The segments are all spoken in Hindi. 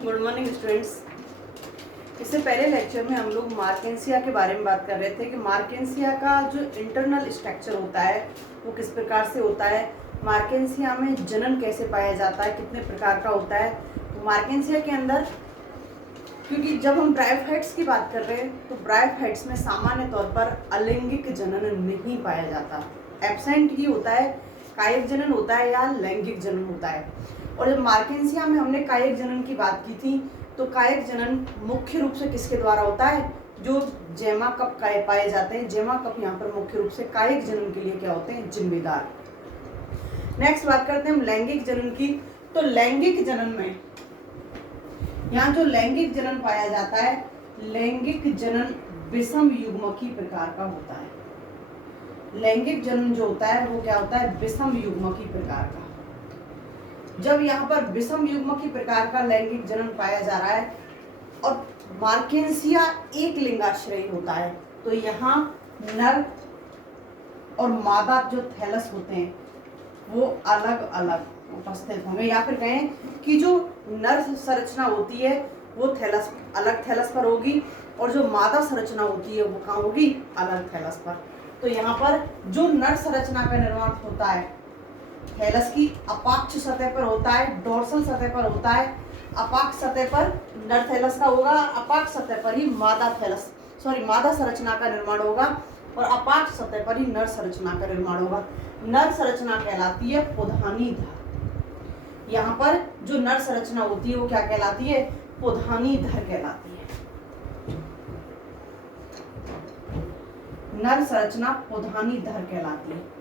Good morning students. इससे पहले लेक्चर में हम लोग मार्केंसिया के बारे में बात कर रहे थे कि मार्केंसिया का जो इंटरनल स्ट्रक्चर होता है वो किस प्रकार से होता है, मार्केंसिया में जनन कैसे पाया जाता है, कितने प्रकार का होता है। तो मार्केंसिया के अंदर, क्योंकि जब हम ब्रायोफाइट्स की बात कर रहे हैं तो ब्रायोफाइट्स में सामान्य तौर पर अलैंगिक जनन नहीं पाया जाता, एब्सेंट ही होता है, कायिक जनन होता है या लैंगिक जनन होता है। और जब मार्केंसिया में हमने कायिक जनन की बात की थी तो कायिक जनन मुख्य रूप से किसके द्वारा होता है, जो जेमा कप पाए जाते हैं। जेमा कप यहाँ पर मुख्य रूप से कायिक जनन के लिए क्या होते हैं, जिम्मेदार। नेक्स्ट बात करते हैं हम लैंगिक जनन की। तो लैंगिक जनन में यहाँ जो लैंगिक जनन पाया जाता है, लैंगिक जनन विषम युग्मकी प्रकार का होता है। लैंगिक जनन जो होता है वो क्या होता है, विषम युग्मकी प्रकार का। जब यहाँ पर विषम युग्मकी प्रकार का लैंगिक जनन पाया जा रहा है और मार्केंसिया एक लिंगाश्रयी होता है, तो यहाँ नर और मादा जो थैलस होते हैं वो अलग अलग उपस्थित होंगे, या फिर कहें कि जो नर संरचना होती है वो थैलस अलग थैलस पर होगी और जो मादा संरचना होती है वो कहाँ होगी, अलग थैलस पर। तो यहाँ पर जो नर संरचना का निर्माण होता है थैलस की अपाक्ष सतह पर होता है, डोर्सल सतह पर होता है। अपाक्ष सतह पर नर थैलस का होगा, अपाक्ष सतह पर ही मादा संरचना का निर्माण होगा और अपाक्ष सतह पर ही नर संरचना का निर्माण होगा। नर संरचना कहलाती है पोधानी धर। यहाँ पर जो नर संरचना होती है वो क्या कहलाती है, पोधानी धर कहलाती है। नर संरचना पोधानी धर कहलाती है।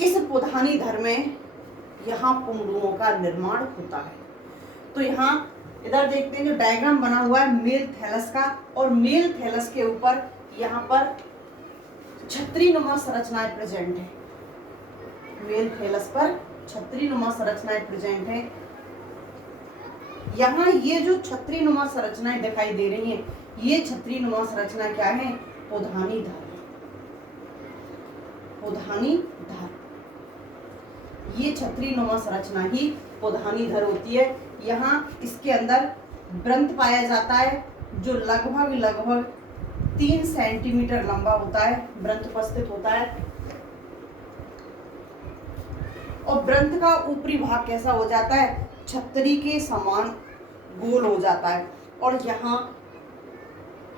इस पोधानी धर में यहाँ पुंगरुओं का निर्माण होता है। तो यहाँ इधर देखते हैं जो डायग्राम बना हुआ है मेल थैलस का, और मेल थैलस के ऊपर यहाँ पर छतरी नुमा संरचनाएं प्रेजेंट है। मेल थैलस पर छतरी नुमा संरचनाएं प्रेजेंट है। यहाँ ये जो छतरी नुमा संरचनाएं दिखाई दे रही हैं, ये छतरी नुमा संरचना क्या है, पोधानी धर। पोधानी धर, ये छतरी नुमा संरचना ही पोधानी धर होती है। यहाँ इसके अंदर व्रंत पाया जाता है जो लगभग 3 सेंटीमीटर लंबा होता है, व्रंत उपस्थित होता है। और व्रंत का ऊपरी भाग कैसा हो जाता है, छतरी के समान गोल हो जाता है। और यहाँ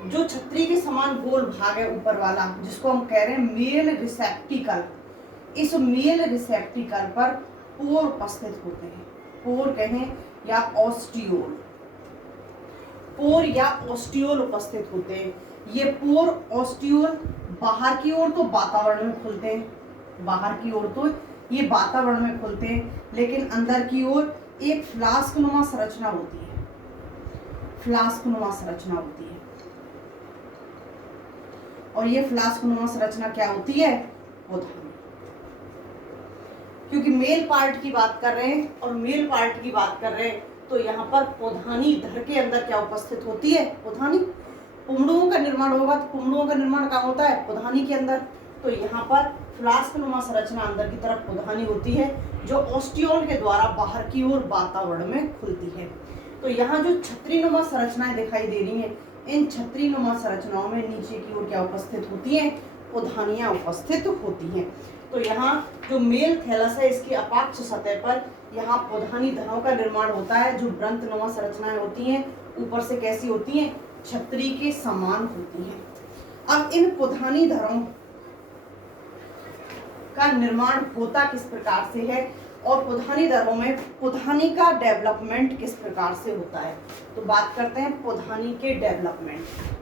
जो छतरी के समान गोल भाग है ऊपर वाला, जिसको हम कह रहे हैं मेल रिसेप्टिकल, इस मेल रिसेप्टिकल पर पोर उपस्थित होते हैं। पोर कहें या ऑस्टियोल, पोर या ऑस्टियोल उपस्थित होते हैं। ये पोर ऑस्टियोल बाहर की ओर तो वातावरण में खुलते हैं, बाहर की ओर तो ये वातावरण में खुलते हैं, लेकिन अंदर की ओर एक फ्लास्क नुमा संरचना होती है। फ्लास्क नुमा संरचना होती है और ये फ्लास्क नुमा संरचना क्या होती है, पोधानी। क्योंकि मेल पार्ट की बात कर रहे हैं और मेल पार्ट की बात कर रहे हैं तो यहाँ पर पोधानी धर के अंदर क्या उपस्थित होती है, पोधानी। पुंगरुओं का निर्माण होगा तो पुंगरुओं का निर्माण कहाँ होता है, पोधानी के अंदर। तो यहाँ पर फ्लास्क नुमा संरचना अंदर की तरफ पोधानी होती है, जो ऑस्टियोल के द्वारा बाहर की ओर वातावरण में खुलती है। तो यहाँ जो छतरी नुमा संरचनाएं दिखाई दे रही हैं, इन छतरी नुमा संरचनाओं में नीचे की ओर क्या उपस्थित होती हैं, पोधानियां उपस्थित होती हैं। तो यहाँ जो मेल थैलस है इसकी अपाक्ष सतह पर यहाँ पोधानी धरों का निर्माण होता है, जो व्रंत नुमा संरचनाएं होती हैं ऊपर से कैसी होती हैं, छतरी के समान होती हैं। अब इन पोधानी धरों का निर्माण होता किस प्रकार से है और पोधानी धरों में पोधानी का डेवलपमेंट किस प्रकार से होता है, तो बात करते हैं पोधानी के डेवलपमेंट।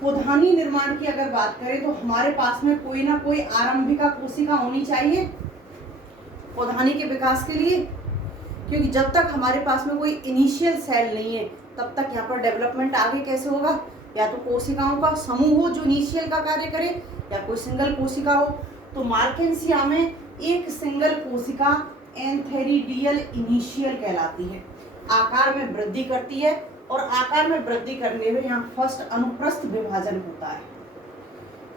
पोधानी निर्माण की अगर बात करें तो हमारे पास में कोई ना कोई आरंभिका कोशिका होनी चाहिए पोधानी के विकास के लिए, क्योंकि जब तक हमारे पास में कोई इनिशियल सेल नहीं है तब तक यहाँ पर डेवलपमेंट आगे कैसे होगा, या तो कोशिकाओं का समूह हो जो इनिशियल का कार्य करे या कोई सिंगल कोशिका हो। तो मार्केंसिया में एक सिंगल कोशिका एंथेरिडियल इनिशियल कहलाती है, आकार में वृद्धि करती है और आकार में वृद्धि करने में यहाँ फर्स्ट अनुप्रस्थ विभाजन होता है।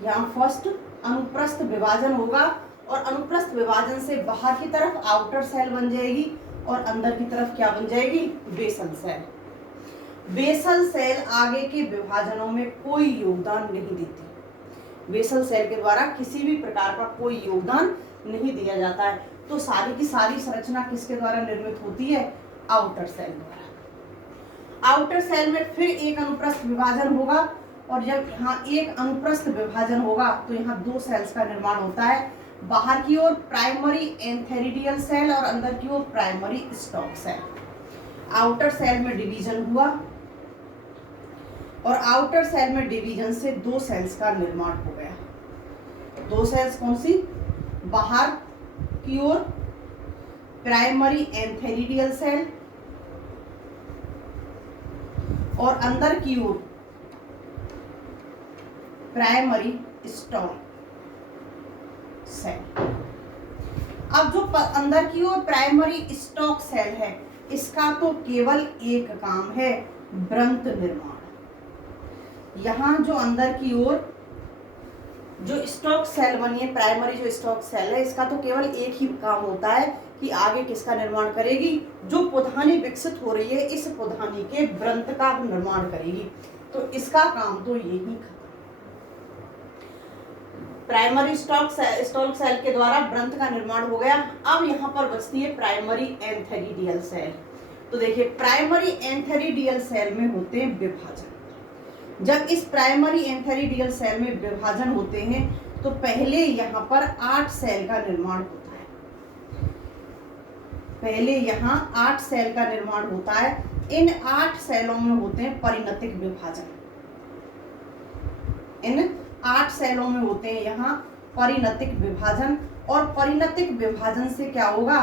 यहाँ फर्स्ट अनुप्रस्थ विभाजन होगा और अनुप्रस्थ विभाजन से बाहर की तरफ आउटर सेल बन जाएगी और अंदर की तरफ क्या बन जाएगी, बेसल सेल। बेसल सेल आगे के विभाजनों में कोई योगदान नहीं देती। बेसल सेल के द्वारा किसी भी प्रकार का कोई योगदान नहीं दिया जाता है। तो सारी की सारी संरचना किसके द्वारा निर्मित होती है, आउटर सेल द्वारा। आउटर सेल में फिर एक अनुप्रस्थ विभाजन होगा और जब यहाँ एक अनुप्रस्थ विभाजन होगा तो यहाँ दो सेल्स का निर्माण होता है। बाहर की ओर प्राइमरी एंथेरिडियल सेल और अंदर की ओर primary stock cell. Outer cell में डिवीजन हुआ और आउटर सेल में डिवीजन से दो सेल्स का निर्माण हो गया। दो सेल्स कौन सी, बाहर की ओर प्राइमरी एंथेरिडियल सेल और अंदर की ओर प्राइमरी स्टॉक सेल। अब जो अंदर की ओर प्राइमरी स्टॉक सेल है, इसका तो केवल एक काम है, व्रंत निर्माण। यहाँ जो अंदर की ओर जो स्टॉक सेल बनी है, प्राइमरी जो स्टॉक सेल है, इसका तो केवल एक ही काम होता है कि आगे किसका निर्माण करेगी, जो पुधानी विकसित हो रही है इस पुधानी के व्रंत का निर्माण करेगी। तो इसका काम तो यही खत्म। प्राइमरी स्टॉक सेल के द्वारा व्रंत का निर्माण हो गया। अब यहाँ पर बचती है प्राइमरी एंथेरिडियल सेल। तो देखिए प्राइमरी एंथेरिडियल सेल में होते हैं विभाजन। जब इस प्राइमरी एंथेरिडियल सेल में विभाजन होते हैं तो पहले यहाँ पर 8 सेल का निर्माण होता है। पहले यहाँ 8 सेल का निर्माण होता है। इन 8 सेलों में होते हैं परिणतिक विभाजन। इन 8 सेलों में होते हैं यहाँ परिणतिक विभाजन और परिणतिक विभाजन से क्या होगा,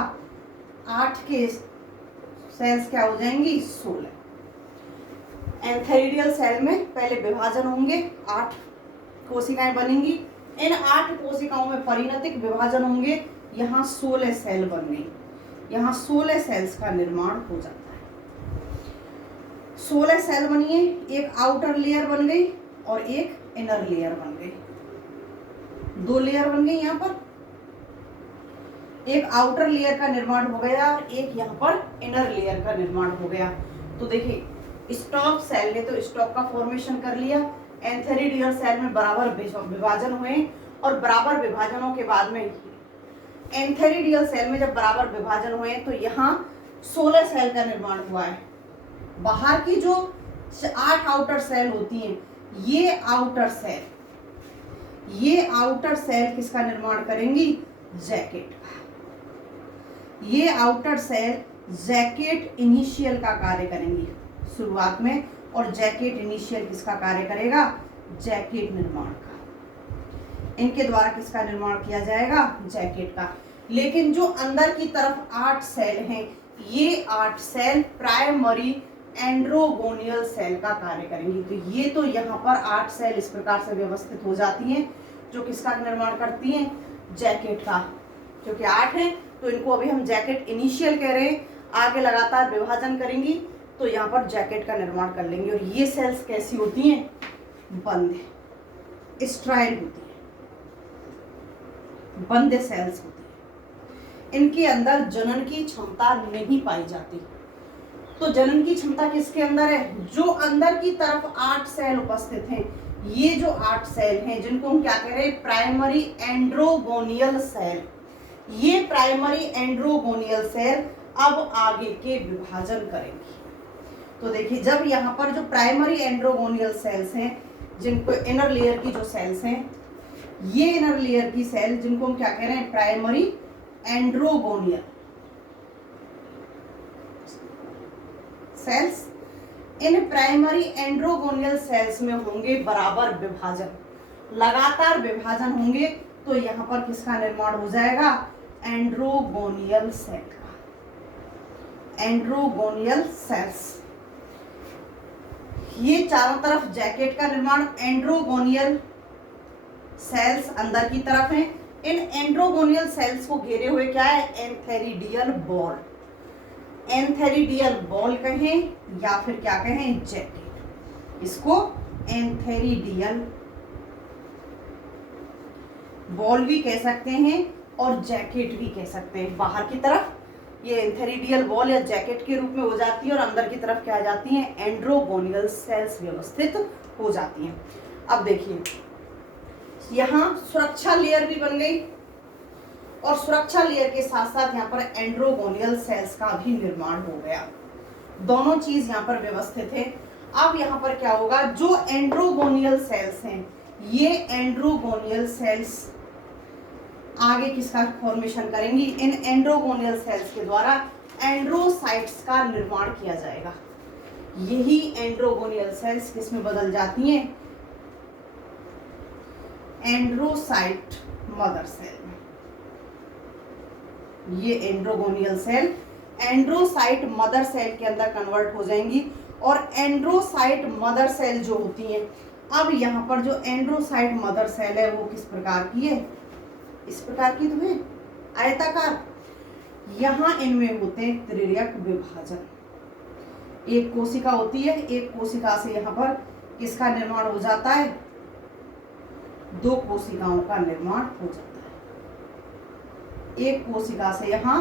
8 के सेल्स क्या हो जाएंगी, 16। एंथेरिडियल सेल में पहले विभाजन होंगे, 8 कोशिकाएं बनेंगी। इन 8 कोशिकाओं में परिणतिक विभाजन होंगे, यहाँ 16 सेल बन गई। यहाँ 16 सेल्स का निर्माण हो जाता है। 16 सेल बनी है, एक आउटर लेयर बन गई और एक इनर लेयर बन गई। 2 लेयर बन गई। यहाँ पर एक आउटर लेयर का निर्माण हो गया, एक यहाँ पर इनर लेयर का निर्माण हो गया। तो देखिए स्टॉक सेल ने तो स्टॉक का फॉर्मेशन कर लिया। एंथेरिडियल सेल में बराबर विभाजन हुए और बराबर विभाजनों के बाद में एंथेरिडियल सेल में जब बराबर विभाजन हुए तो यहाँ 16 सेल का निर्माण हुआ है। बाहर की जो 8 आउटर सेल होती हैं, ये आउटर सेल किसका निर्माण करेंगी, जैकेट का। ये आउटर सेल जैकेट इनिशियल का कार्य करेंगी शुरुआत में, और जैकेट इनिशियल किसका कार्य करेगा, जैकेट निर्माण का। इनके द्वारा किसका निर्माण किया जाएगा, जैकेट का। लेकिन जो अंदर की तरफ 8 सेल हैं, ये 8 सेल प्राइमरी एंड्रोगोनियल सेल का कार्य करेंगी। तो ये तो यहाँ पर 8 सेल इस प्रकार से व्यवस्थित हो जाती हैं जो किसका निर्माण करती हैं, जैकेट का। क्योंकि 8 है तो इनको अभी हम जैकेट इनिशियल कह रहे हैं, आगे लगातार विभाजन करेंगी तो यहाँ पर जैकेट का निर्माण कर लेंगे। और ये सेल्स कैसी होती हैं, बंद, स्ट्राइल होती है, बंद सेल्स होती है। इनके अंदर जनन की क्षमता नहीं पाई जाती। तो जनन की क्षमता किसके अंदर है, जो अंदर की तरफ 8 सेल उपस्थित हैं, ये जो 8 सेल हैं जिनको हम क्या कह रहे हैं, प्राइमरी एंड्रोगोनियल सेल। ये प्राइमरी एंड्रोगोनियल सेल अब आगे के विभाजन करेंगी। तो देखिए जब यहाँ पर जो प्राइमरी एंड्रोगोनियल सेल्स हैं, जिनको इनर लेयर की जो सेल्स हैं, ये इनर लेयर की सेल जिनको हम क्या कह रहे हैं, प्राइमरी एंड्रोगोनियल सेल्स। इन प्राइमरी एंड्रोगोनियल सेल्स में होंगे बराबर विभाजन, लगातार विभाजन होंगे। तो यहाँ पर किसका निर्माण हो जाएगा, एंड्रोगोनियल सेल का, एंड्रोगोनियल सेल्स। ये चारों तरफ जैकेट का निर्माण, एंड्रोगोनियल सेल्स अंदर की तरफ हैं। इन एंड्रोगोनियल सेल्स को घेरे हुए क्या है, एंथेरिडियल बॉल। एंथेरिडियल बॉल कहें या फिर क्या कहें, जैकेट। इसको एंथेरिडियल बॉल भी कह सकते हैं और जैकेट भी कह सकते हैं। बाहर की तरफ ये एंथेरिडियल बॉल या जैकेट के रूप में हो जाती है और अंदर की तरफ क्या आ जाती हैं, एंड्रोगोनियल सेल्स व्यवस्थित हो जाती हैं। अब देखिए यहाँ सुरक्षा लेयर भी बन गई और सुरक्षा लेयर के साथ साथ यहाँ पर एंड्रोगोनियल सेल्स का भी निर्माण हो गया। दोनों चीज यहाँ पर व्यवस्थित है। अब यहाँ पर क्या होगा, जो एंड्रोगोनियल सेल्स हैं, ये एंड्रोगोनियल सेल्स आगे किसका फॉर्मेशन करेंगी, इन एंड्रोगोनियल सेल्स के द्वारा एंड्रोसाइट्स का निर्माण किया जाएगा। यही एंड्रोगोनियल सेल्स किसमें बदल जाती हैं, एंड्रोसाइट मदर सेल में। ये एंड्रोगोनियल सेल एंड्रोसाइट मदर सेल के अंदर कन्वर्ट हो जाएंगी और एंड्रोसाइट मदर सेल जो होती हैं, अब यहाँ पर जो एंड्रोसाइट मदर सेल है वो किस प्रकार की है, इस प्रकार की तो है, आयताकार। यहाँ इनमें होते हैं त्रिर्यक विभाजन। एक कोशिका होती है, एक कोशिका से यहाँ पर किसका निर्माण हो जाता है, दो कोशिकाओं का निर्माण हो जाता है। एक कोशिका से यहाँ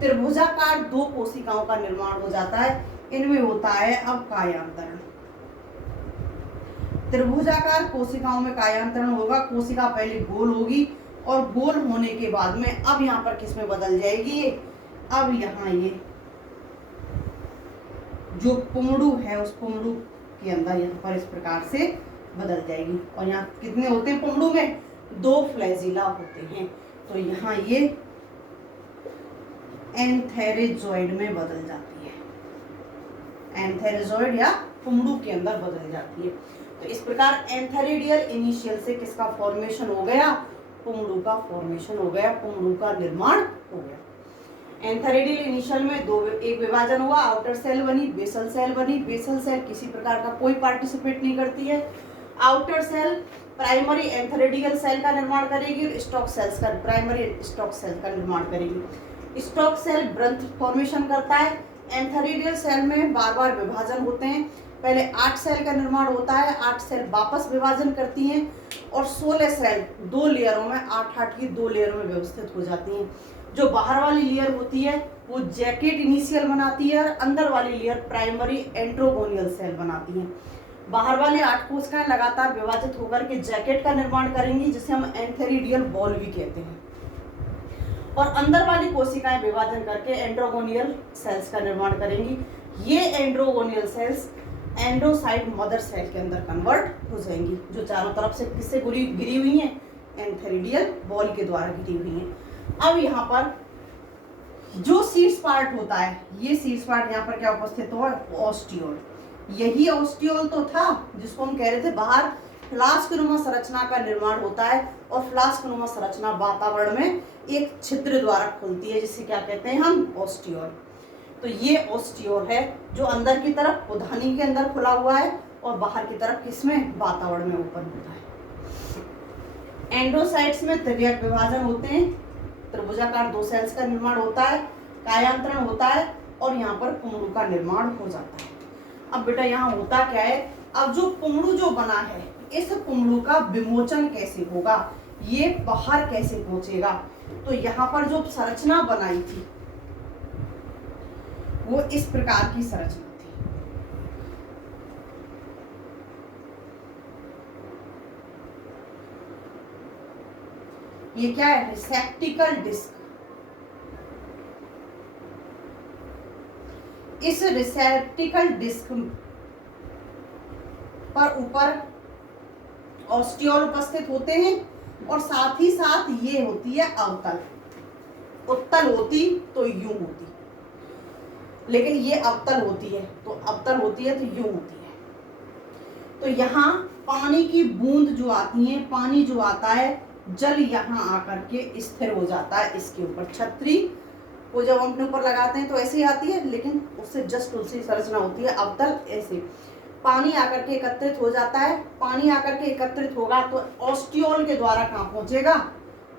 त्रिभुजाकार दो कोशिकाओं का निर्माण हो जाता है। इनमें होता है अब कायांतरण। त्रिभुजाकार कोशिकाओं में कायांतरण होगा। कोशिका पहले गोल होगी और गोल होने के बाद में अब यहाँ पर किस में बदल जाएगी, अब यहाँ ये जो पुंगड़ू है उस पुंगड़ू के अंदर यहाँ पर इस प्रकार से बदल जाएगी। और यहाँ कितने होते हैं पुंगड़ू में, दो फ्लैजिला होते हैं। तो यहाँ ये एंथेरेजॉइड में बदल जाती है, एंथेरेजॉइड या पुंगड़ू के अंदर बदल जाती है। तो इस प्रकार एंथेरिडियल इनिशियल से किसका फॉर्मेशन हो गया, पुंगड़ू का फॉर्मेशन हो गया, पुंगड़ू का निर्माण हो गया। एंथेरिडियल इनिशियल में एक विभाजन हुआ, आउटर सेल बनी, बेसल सेल बनी। बेसल सेल किसी प्रकार का कोई पार्टिसिपेट नहीं करती है। Outer cell primary antheridial cell का निर्माण करेगी और स्टॉक सेल्स का प्राइमरी स्टॉक सेल का निर्माण करेगी। स्टॉक सेल ब्रंथ फॉर्मेशन करता है। एंथेरिडियल सेल में बार बार विभाजन होते हैं। पहले 8 सेल का निर्माण होता है, 8 सेल वापस विभाजन करती हैं और 16 सेल दो लेयरों में 8-8 की दो लेयरों में व्यवस्थित हो जाती हैं। जो बाहर वाली लेयर होती है वो जैकेट इनिशियल बनाती है और अंदर वाली लेयर प्राइमरी एंड्रोगोनियल सेल बनाती है। बाहर वाली 8 कोशिकाएं लगातार विभाजित होकर के जैकेट का निर्माण करेंगी जिसे हम एंथेरिडियल बॉल भी कहते हैं। और अंदर वाली कोशिकाएं विभाजन करके एंड्रोगोनियल सेल्स का निर्माण करेंगी। ये एंड्रोगोनियल सेल्स एंड्रोसाइट मदर सेल के अंदर कन्वर्ट हो जाएंगी, जो चारों तरफ से किससे घिरी हुई हैं, एंथेरिडियल बॉल के द्वारा घिरी हुई हैं। अब यहाँ पर जो सीड्स पार्ट होता है, ये सीड्स पार्ट यहाँ पर क्या उपस्थित हुआ, ऑस्टियोल। यही ऑस्टियोल तो था जिसको हम कह रहे थे बाहर फ्लास्कनुमा संरचना का निर्माण होता है और फ्लास्कनुमा संरचना वातावरण में एक छिद्र द्वारा खुलती है जिसे क्या कहते हैं हम, ऑस्टियोल। तो ये ऑस्टियोल है जो अंदर की तरफ उद्धानी के अंदर खुला हुआ है और बाहर की तरफ किसमें, वातावरण में ओपन होता है। एंड्रोसाइट्स में त्रिर्यक विभाजन होते हैं, त्रिभुजाकार दो सेल्स का निर्माण होता है, कायांतरण होता है और यहाँ पर पुंगड़ू का निर्माण हो जाता है। अब बेटा यहाँ होता क्या है, अब जो पुंगड़ू जो बना है इस पुंगड़ू का विमोचन कैसे होगा, ये बाहर कैसे पहुंचेगा। तो यहाँ पर जो संरचना बनाई थी वो इस प्रकार की संरचना थी। ये क्या है, रिसेप्टिकल डिस्क। इस रिसेप्टिकल डिस्क पर ऊपर ऑस्टियोल उपस्थित होते हैं और साथ ही साथ ये होती है अवतल। उत्तल होती तो यूं होती, लेकिन ये अवतल होती है, तो अवतल होती है तो यूं होती है। तो यहाँ पानी की बूंद जो आती है, पानी जो आता है, जल यहाँ आकर के स्थिर हो जाता है इसके ऊपर। छतरी को जब हम अपने ऊपर लगाते हैं तो ऐसे ही आती है, लेकिन उससे जस्ट दूसरी संरचना होती है अवतल। ऐसे पानी आकर के एकत्रित हो जाता है। पानी आकर के एकत्रित होगा तो ऑस्टियोल के द्वारा कहाँ पहुंचेगा,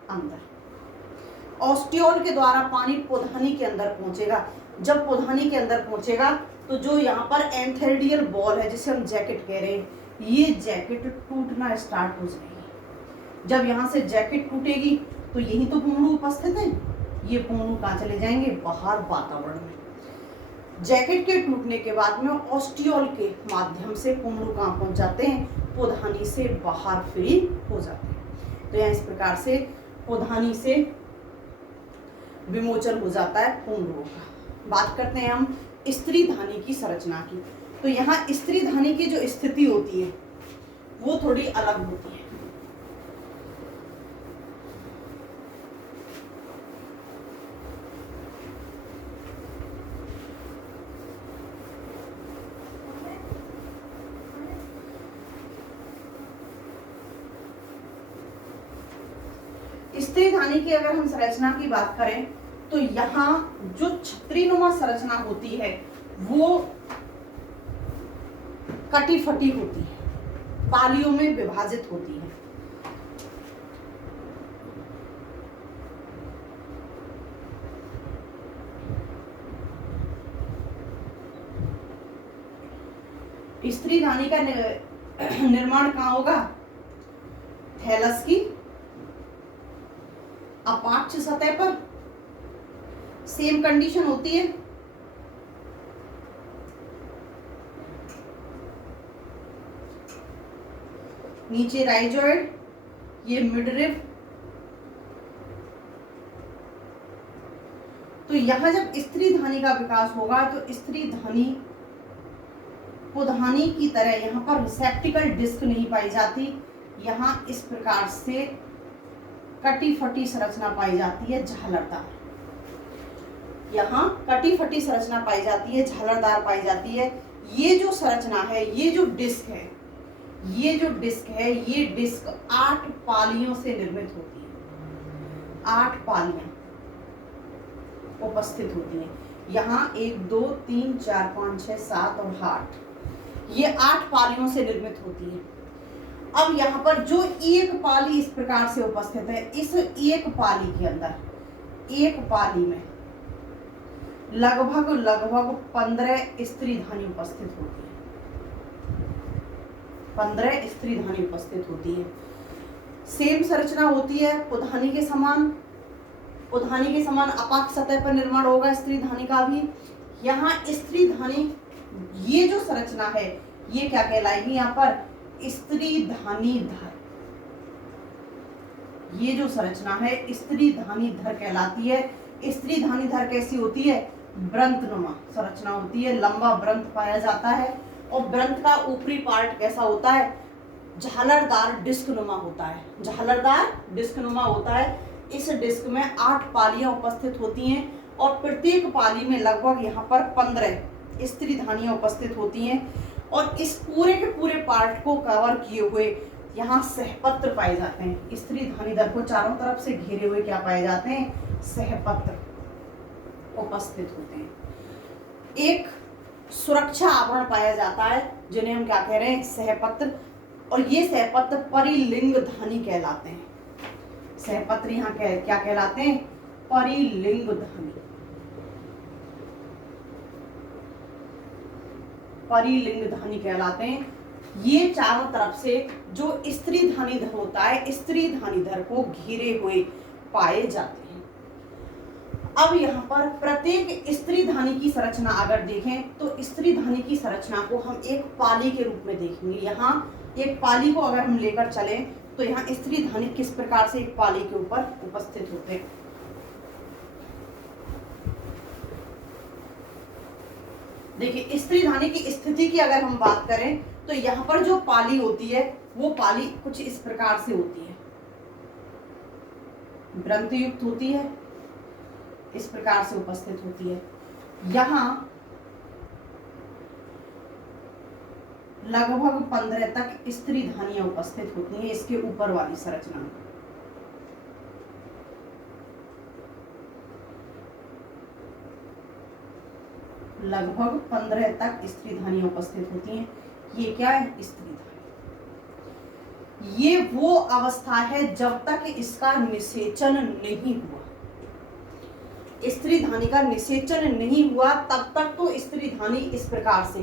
अंदर। ऑस्टियोल के द्वारा पानी पोधानी के अंदर पहुंचेगा। जब पोधानी के अंदर पहुंचेगा तो जो यहाँ पर एंथेरिडियल बॉल है जिसे हम जैकेट कह रहे हैं, ये जैकेट टूटना स्टार्ट हो जाएगी। जब यहाँ से जैकेट टूटेगी तो यही तो पूर्णु उपस्थित है, ये पूर्णु कहाँ चले जाएंगे, बाहर वातावरण में। जैकेट के टूटने के बाद में ऑस्टियोल के माध्यम से पूर्णु कहाँ पहुंच जाते हैं, पोधानी से बाहर फ्री हो जाते हैं। तो यहाँ इस प्रकार से पोधानी से विमोचन हो जाता है पूर्णुओं का। बात करते हैं हम स्त्री धानी की संरचना की। तो यहाँ स्त्री धानी की जो स्थिति होती है वो थोड़ी अलग होती है। स्त्री धानी की अगर हम संरचना की बात करें तो यहाँ जो छत्रीनुमा संरचना होती है वो कटी फटी होती है, पालियों में विभाजित होती है। स्त्री धानी का निर्माण कहाँ होगा, थैलस की अपाक्ष सतह पर। सेम कंडीशन होती है, नीचे राइजोइड, ये मिडरिफ। तो यहां जब स्त्री धानी का विकास होगा तो स्त्री धानी पोधानी की तरह यहाँ पर रिसेप्टिकल डिस्क नहीं पाई जाती, यहाँ इस प्रकार से कटी फटी संरचना पाई जाती है, झालरदार। यहाँ कटी फटी संरचना पाई जाती है, झालरदार पाई जाती है। ये जो संरचना है, ये जो डिस्क है, ये जो डिस्क है, ये डिस्क 8 पालियों से निर्मित होती है। 8 पालियां उपस्थित होती हैं। यहाँ 1 2 3 4 5 6 7 और 8, ये 8 पालियों से निर्मित होती है। अब यहाँ पर जो एक पाली इस प्रकार से उपस्थित है, इस एक पाली के अंदर, एक पाली में लगभग 15 स्त्री धानी उपस्थित होती है। 15 स्त्री धानी उपस्थित होती है। सेम संरचना होती है पोधानी के समान। पोधानी के समान अपाक्ष सतह पर निर्माण होगा स्त्री धानी का भी। यहाँ स्त्री धानी, ये जो संरचना है ये क्या कहलाएगी, यहाँ पर स्त्री धानी धर। ये जो संरचना है स्त्री धानी धर कहलाती है। स्त्री धानी धर कैसी होती है, व्रंतनुमा संरचना होती है, लंबा व्रंत पाया जाता है और व्रंत का ऊपरी पार्ट कैसा होता है, झालरदार डिस्क नुमा होता है। झालरदार डिस्क नुमा होता है। इस डिस्क में 8 पालियां उपस्थित होती हैं और प्रत्येक पाली में लगभग यहाँ पर 15 स्त्री धानियां उपस्थित होती हैं और इस पूरे के पूरे पार्ट को कवर किए हुए यहाँ सहपत्र पाए जाते हैं। स्त्री धानी दर को चारों तरफ से घेरे हुए क्या पाए जाते हैं, सहपत्र उपस्थित होते हैं। एक सुरक्षा आवरण पाया जाता है जिन्हें हम क्या कह रहे हैं, सहपत्र। और ये सहपत्र परिलिंग धानी कहलाते हैं। सहपत्र यहाँ क्या कहलाते हैं, परिलिंग धानी। परिलिंग धानी कहलाते हैं। ये चारों तरफ से जो स्त्री धानी धर होता है, स्त्री धानी धर को घेरे हुए पाए जाते हैं। अब यहाँ पर प्रत्येक स्त्री धानी की संरचना अगर देखें तो स्त्री धानी की संरचना को हम एक पाली के रूप में देखेंगे। यहाँ एक पाली को अगर हम लेकर चलें तो यहाँ स्त्री धानी किस प्रकार से एक पाली के ऊपर उपस्थित होते हैं। देखिए, स्त्री धानी की स्थिति की अगर हम बात करें तो यहाँ पर जो पाली होती है वो पाली कुछ इस प्रकार से होती है, व्रंत युक्त होती है, इस प्रकार से उपस्थित होती है। यहाँ लगभग 15 तक स्त्री धानियां उपस्थित होती हैं इसके ऊपर वाली संरचना में। लगभग 15 तक स्त्री धानियां उपस्थित होती हैं। ये क्या है, स्त्री धानी। ये वो अवस्था है जब तक इसका निषेचन नहीं हुआ। स्त्री धानी का निषेचन नहीं हुआ तब तक तो स्त्री धानी इस प्रकार से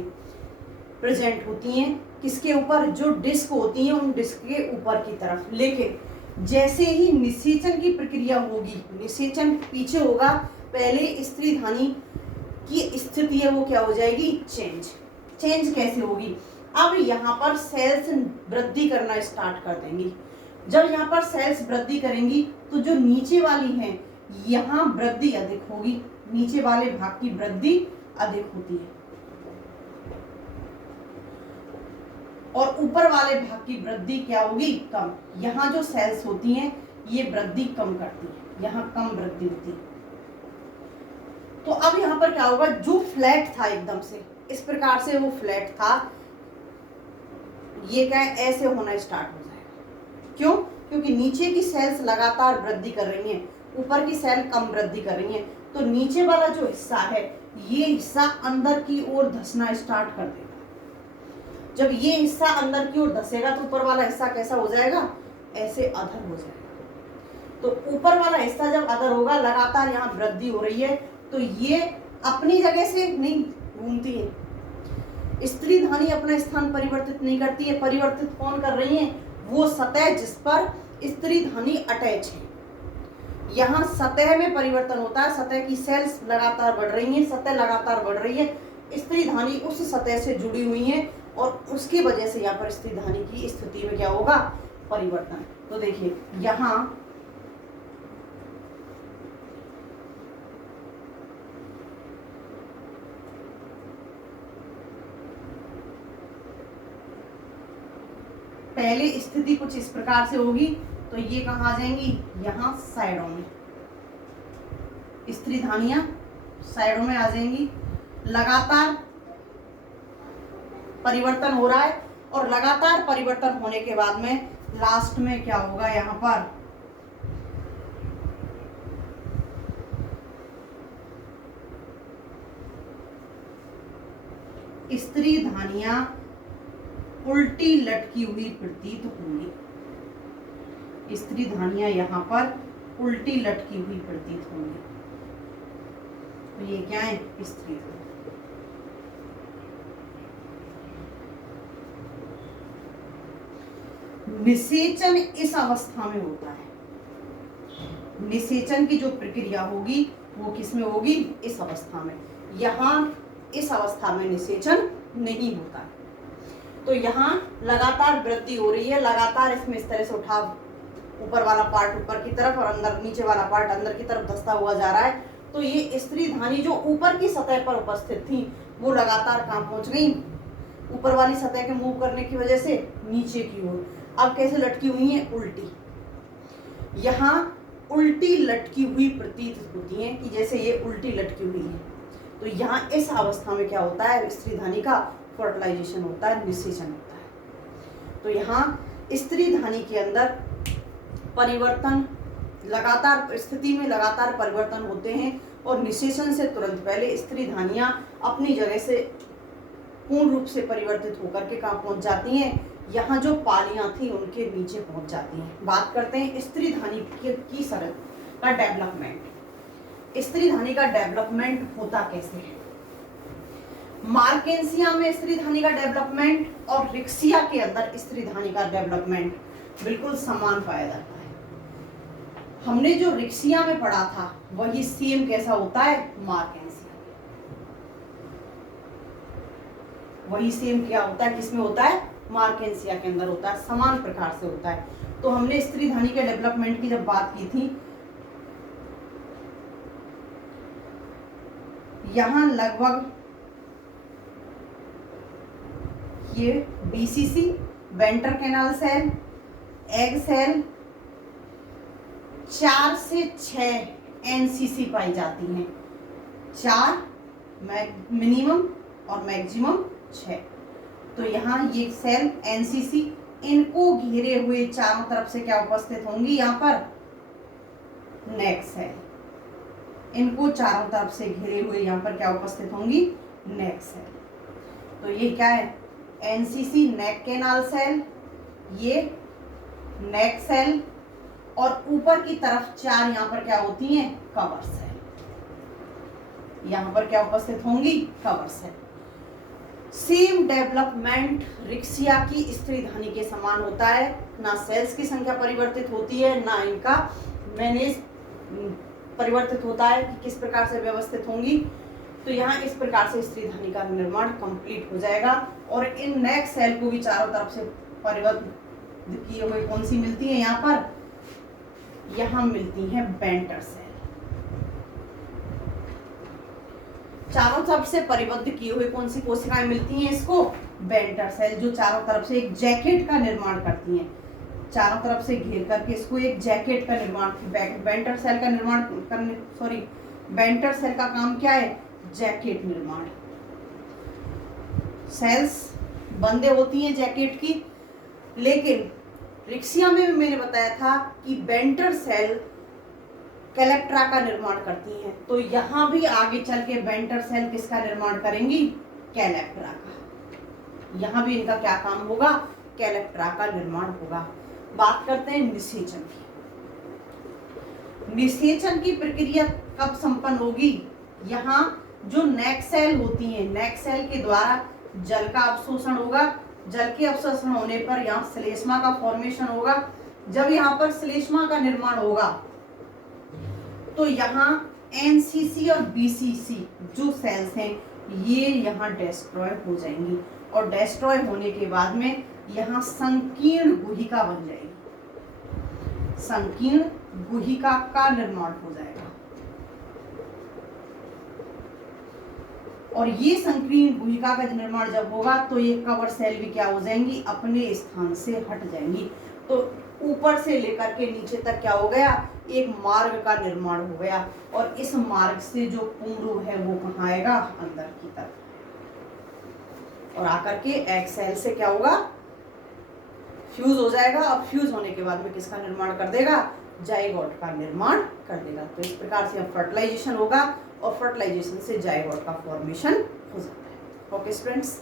प्रेजेंट होती हैं। किसके ऊपर, जो डिस्क होती हैं उन डिस्क के ऊपर की तरफ। लेकिन जैसे ही निषेचन की प्रक्रिया होगी, निषेचन पीछे होगा, पहले स्त्रीधानी की स्थिति है वो क्या हो जाएगी, चेंज कैसे होगी, अब यहाँ पर सेल्स वृद्धि करना स्टार्ट कर देंगी। जब यहाँ पर सेल्स वृद्धि करेंगी तो जो नीचे वाली हैं यहाँ वृद्धि अधिक होगी, नीचे वाले भाग की वृद्धि अधिक होती है और ऊपर वाले भाग की वृद्धि क्या होगी, कम। यहाँ जो सेल्स होती हैं ये वृद्धि कम करती है, यहाँ कम वृद्धि होती है। तो अब यहाँ पर क्या होगा, जो फ्लैट था एकदम से इस प्रकार से वो फ्लैट था, ये क्या है, ऐसे होना स्टार्ट हो जाएगा। क्यों? क्योंकि नीचे की सेल्स लगातार वृद्धि कर रही हैं, ऊपर की सेल कम वृद्धि कर रही हैं, तो नीचे वाला जो हिस्सा है ये हिस्सा अंदर की ओर धंसना स्टार्ट कर देगा। जब ये हिस्सा अंदर की ओर धंसेगा तो ऊपर वाला हिस्सा कैसा हो जाएगा, ऐसे अधर हो जाएगा। तो ऊपर वाला हिस्सा जब अधर होगा, लगातार यहाँ वृद्धि हो रही है, तो ये अपनी जगह से नहीं घूमती है, स्त्रीधानी अपना स्थान परिवर्तित नहीं करती है। परिवर्तित कौन कर रही है, वो सतह जिस पर स्त्रीधानी अटैच है। यहाँ सतह में परिवर्तन होता है, सतह की सेल्स लगातार बढ़ रही हैं, सतह लगातार बढ़ रही है, स्त्रीधानी उस सतह से जुड़ी हुई है और उसकी वजह से यहाँ पर स्त्रीधानी की स्थिति में क्या होगा, परिवर्तन। तो देखिए यहाँ पहले स्थिति कुछ इस प्रकार से होगी, तो ये कहाँ आ जाएंगी, यहाँ साइडों में, स्त्रीधानियां साइडों में आ जाएंगी। लगातार परिवर्तन हो रहा है और लगातार परिवर्तन होने के बाद में लास्ट में क्या होगा, यहाँ पर स्त्रीधानियां उल्टी लटकी हुई प्रतीत होंगी, स्त्रीधानियां यहाँ पर उल्टी लटकी हुई प्रतीत होंगी। तो ये क्या है, स्त्रीधानी। निषेचन इस अवस्था में होता है, निषेचन की जो प्रक्रिया होगी वो किसमें होगी, इस अवस्था में। यहाँ इस अवस्था में निषेचन नहीं होता है। तो यहाँ लगातार वृद्धि हो रही है, लगातार इसमें इस तरह से उठाव, ऊपर वाला पार्ट ऊपर की तरफ और अंदर नीचे वाला पार्ट अंदर की तरफ धंसता हुआ जा रहा है। तो ये स्त्रीधानी जो ऊपर की सतह पर उपस्थित थी वो लगातार कहाँ पहुंच गई, ऊपर वाली सतह के मूव करने की वजह से नीचे की ओर। अब कैसे लटकी हुई है, उल्टी। यहाँ उल्टी लटकी हुई प्रतीत होती है कि जैसे ये उल्टी लटकी हुई है। तो यहाँ इस अवस्था में क्या होता है, स्त्रीधानी का फर्टिलाइजेशन होता है, निषेचन होता है। तो यहाँ स्त्रीधानी के अंदर परिवर्तन लगातार, स्थिति में लगातार परिवर्तन होते हैं और निषेचन से तुरंत पहले स्त्रीधानियां अपनी जगह से पूर्ण रूप से परिवर्तित होकर के कहाँ पहुंच जाती हैं, यहाँ जो पालियां थी उनके नीचे पहुंच जाती हैं। बात करते हैं स्त्रीधानी की शरत का डेवलपमेंट। स्त्रीधानी का डेवलपमेंट होता कैसे है, मार्केंसिया में स्त्रीधानी का डेवलपमेंट और रिक्सिया के अंदर स्त्रीधानी का डेवलपमेंट बिल्कुल समान पाया जाता है। हमने जो रिक्सिया में पढ़ा था वही सेम कैसा होता है, मार्केंसिया, वही सेम क्या होता है, किसमें होता है, मार्केंसिया के अंदर होता है, समान प्रकार से होता है। तो हमने स्त्रीधानी के डेवलपमेंट की जब बात की थी, यहां लगभग ये बीसीसी, venter canal cell, egg cell, 4 से 6 एनसीसी पाई जाती हैं, 4 मिनिमम और मैक्सिमम 6। तो यहाँ ये सेल एनसीसी, इनको घेरे हुए चारों तरफ से क्या उपस्थित होंगी, यहाँ पर नेक सेल, इनको चारों तरफ से घेरे हुए यहाँ पर क्या उपस्थित होंगी, नेक सेल। तो ये क्या है, एनसीसी नेक कैनाल सेल, ये नेक सेल, और ऊपर की तरफ 4 यहाँ पर क्या होती हैं, कवर सेल, यहाँ पर क्या उपस्थित होंगी, cover cell. Same development Riccia की स्त्रीधानी के समान होता है। ना सेल्स की संख्या परिवर्तित होती है, ना इनका मैनेज परिवर्तित होता है कि किस प्रकार से व्यवस्थित होंगी। तो यहाँ इस प्रकार से स्त्रीधानी का निर्माण कंप्लीट हो जाएगा। और इन नेक सेल को भी चारों तरफ से परिवर्तित किए हुए कौन सी मिलती है, यहाँ पर यहाँ मिलती है बेंटर सेल। चारों तरफ से परिबद्ध किए हुए कौन सी कोशिकाएं मिलती हैं इसको, बेंटर सेल, जो चारों तरफ से एक जैकेट का निर्माण करती हैं। चारों तरफ से घेर करके इसको एक जैकेट का निर्माण, बेंटर सेल का निर्माण करने, बेंटर सेल का काम क्या है, जैकेट निर्माण। सेल्स बंदे होती हैं जैकेट की, लेकिन रिक्सिया में भी मैंने बताया था कि बेंटर सेल कैलेप्ट्रा का निर्माण करती हैं। तो यहाँ भी आगे चल के बेंटर सेल किसका निर्माण करेंगी, कैलेप्ट्रा का। यहाँ भी इनका क्या काम होगा, कैलेप्ट्रा का निर्माण होगा। बात करते हैं निषेचन की। निषेचन की प्रक्रिया कब संपन्न होगी, यहाँ जो नेक सेल होती हैं, नेक सेल के द्वारा जल का अवशोषण होगा। जल के अवशोषण होने पर यहाँ श्लेष्मा का फॉर्मेशन होगा। जब यहाँ पर श्लेष्मा का निर्माण होगा तो यहाँ एनसीसी और बीसीसी जो सेल्स हैं ये यहाँ डिस्ट्रॉय हो जाएंगी, और डिस्ट्रॉय होने के बाद में यहाँ संकीर्ण गुहिका बन जाएगी। संकीर्ण गुहिका का निर्माण हो जाएगा, और ये संकीर्ण गुहिका का निर्माण जब होगा तो ये कवर सेल भी क्या हो जाएंगी, अपने स्थान से हट जाएंगी। तो ऊपर से लेकर के नीचे तक क्या हो गया, एक मार्ग का निर्माण हो गया। और इस मार्ग से जो पुंगरू है वो कहाँ आएगा, अंदर की तरफ, और आकर के एग सेल से क्या होगा, फ्यूज हो जाएगा। अब फ्यूज होने के बाद में किसका निर्माण कर देगा, जाइगोट का निर्माण कर देगा। तो इस प्रकार से अब फर्टिलाइजेशन होगा, और फर्टिलाइजेशन से जाइगोट का फॉर्मेशन हो जाता है। Okay students.